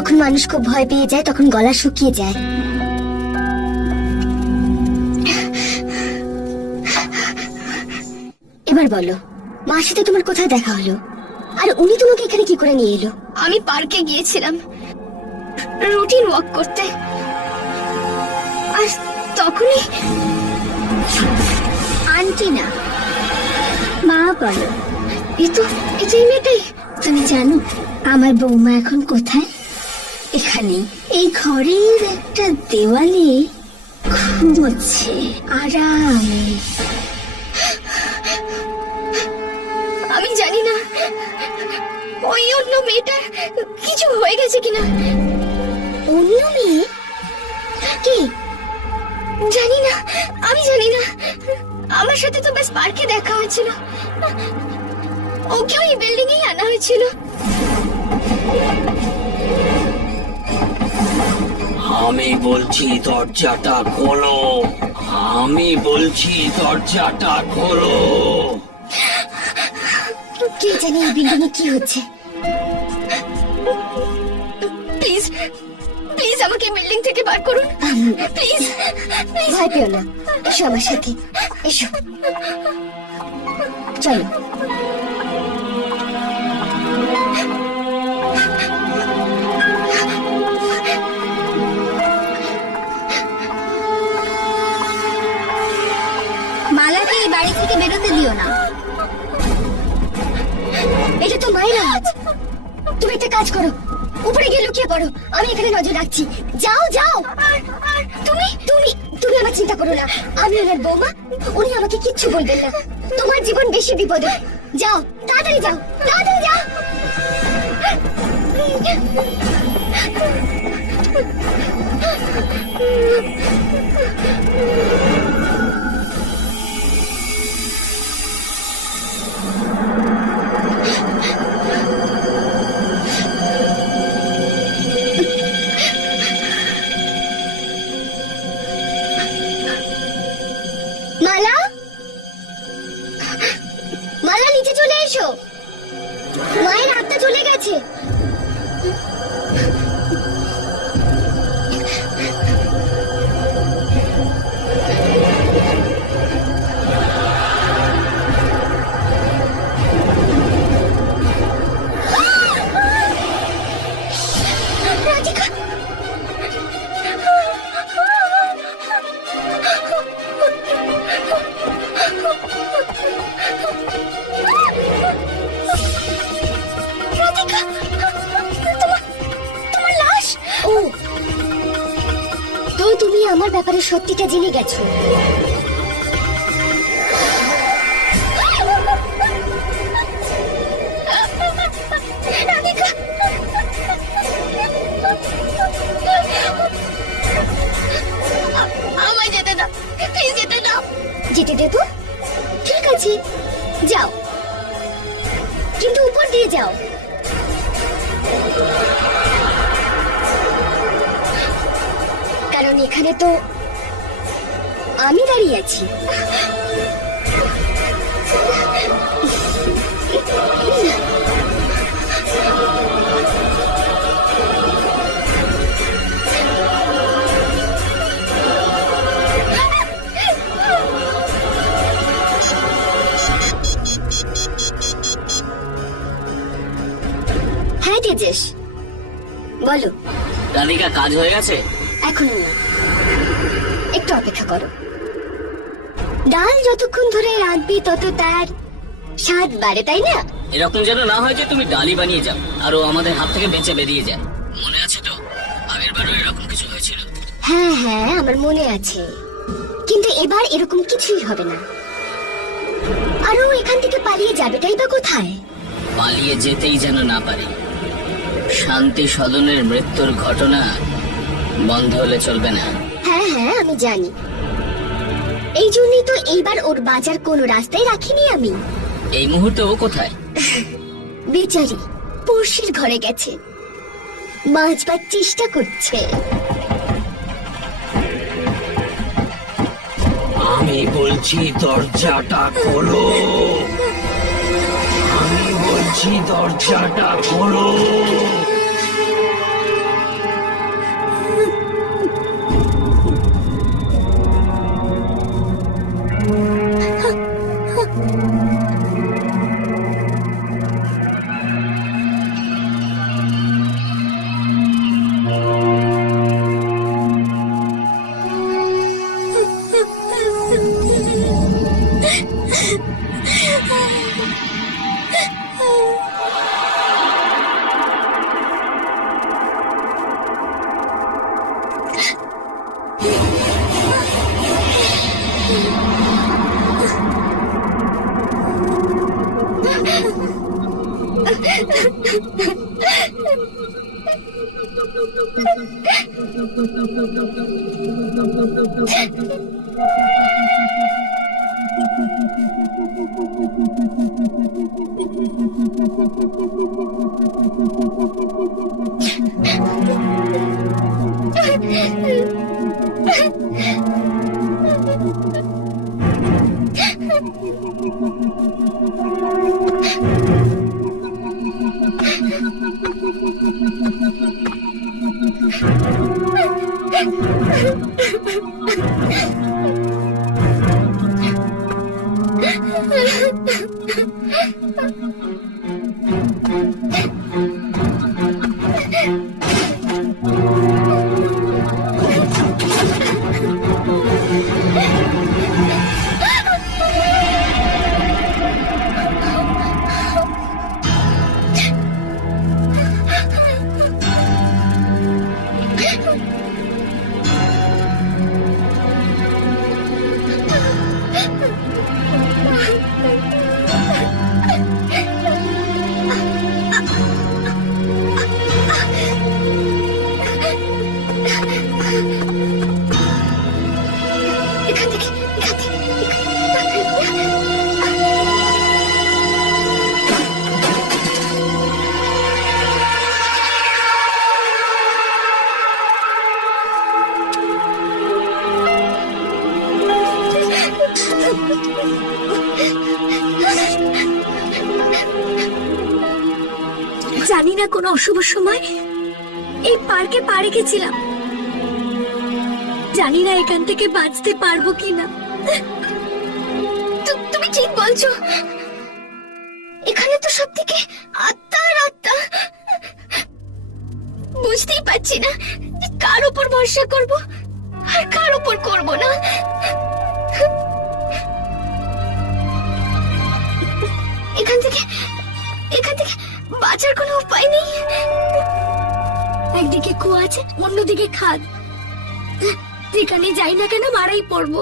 যখন মানুষ খুব ভয় পেয়ে যায় তখন গলা শুকিয়ে যায়। এবার বলো, মার সাথে তোমার কোথায় দেখা হলো, আর উনি তোমাকে এখানে কি করে নিয়ে এলো? আমি পার্কে গিয়েছিলাম রুটিন ওয়াক করতে, আর তখনই আন্টি না, মা বলো। এটাই মেয়েটাই। তুমি জানো আমার বৌমা এখন কোথায়? এখানে, এই ঘরের একটা দেওয়ালে ঘুমোচ্ছে আরামে। আমি জানি না ওই অন্য মেয়েটার কিছু হয়ে গেছে কিনা। অন্য মেয়ে? কি? জানি না, আমি জানি না। আমার সাথে তো বেশ পার্কে দেখা হয়েছিল, ওকে ওই বিল্ডিং এই আনা হয়েছিল। আমি বলছি দরজাটা খোলো, আমি বলছি দরজাটা খোলো। কে জানে এই বিল্ডিং এ কি হচ্ছে। প্লিজ প্লিজ আমাকে বিল্ডিং থেকে বার করুন, প্লিজ। ভয় পেও না, এসো আমার সাথে, এসো, চলো। মালাকে এই বাড়ি থেকে বেরোতে দিও না। এটা তো মায়ের আওয়াজ। তুমি একটা কাজ করো, উপরে গিয়ে লুকিয়ে পড়ো, আমি এখানে নজর রাখছি। যাও যাও। তুমি তুমি তুমি আমার চিন্তা করো না, আমি ওনার বৌমা, উনি আমাকে কিচ্ছু বলবেন না। তোমার জীবন বেশি বিপদে। যাও, তাড়াতাড়ি যাও, তাড়াতাড়ি যাও। মালা, মালা নিচে চলে এসো, মায়ের আত্মা চলে গেছে। রাধিকা, রাধিকা, তোমার লাশ। ও, তো তুমি আমার ব্যাপারে সত্যিটা জেনে গেছো। রাধিকা, আমায় যেতে দাও, প্লিজ যেতে দাও। যেতে দেবো? ঠিক আছে, যাও, কিন্তু উপর দিয়ে যাও। কারণ এখানে তো আমি দাঁড়িয়ে আছি। হ্যাঁ তেজেশ, বলো। রাধিকা, কাজ হয়ে গেছে? এখনো না, একটু অপেক্ষা করো। ডাল যতক্ষণ ধরে রাঁধবি তত তার স্বাদ বাড়ে, তাই না? এরকম যেন না হয় যে তুমি ডালি বানিয়ে যাও আর ও আমাদের হাত থেকে বেঁচে বেরিয়ে যায়। মনে আছে তো আগের বারও এরকম কিছু হয়েছিল? হ্যাঁ হ্যাঁ, আমার মনে আছে, কিন্তু এবার এরকম কিছুই হবে না। আর ও এখান থেকে পালিয়ে যাবেটাই বা কোথায়? পালিয়ে যেতেই যেন না পারে। শান্তি সদনের মৃত্যুর ঘটনা বন্ধ হলে চলবে না। হ্যাঁ হ্যাঁ, আমি জানি, এই জন্যই তো এইবার ওর বাজার কোনো রাস্তায় রাখিনি আমি। এই মুহূর্তে ও কোথায়? বেচারি পড়শির ঘরে গেছে, বাঁচবার চেষ্টা করছে। আমি বলছি দরজাটা খোলো, আমি বলছি দরজাটা খোলো। এখান থেকে এখান থেকে জানি না কোন অশুভ সময় এই পার্কে পা রেখেছিলাম। জানি না এখান থেকে বাঁচতে পারবো কিনা। তুমি ঠিক বলছো, এখানে তো সব থেকে আত্মা আর আত্মা। বুঝতেই পারছি না যে কার উপর ভরসা করব আর কার উপর করব না। এখান থেকে বাঁচার কোনো উপায় নেই। একদিকে কুয়া আছে, অন্যদিকে খাদ। যেখানে যাই না কেন মারাই পড়বো।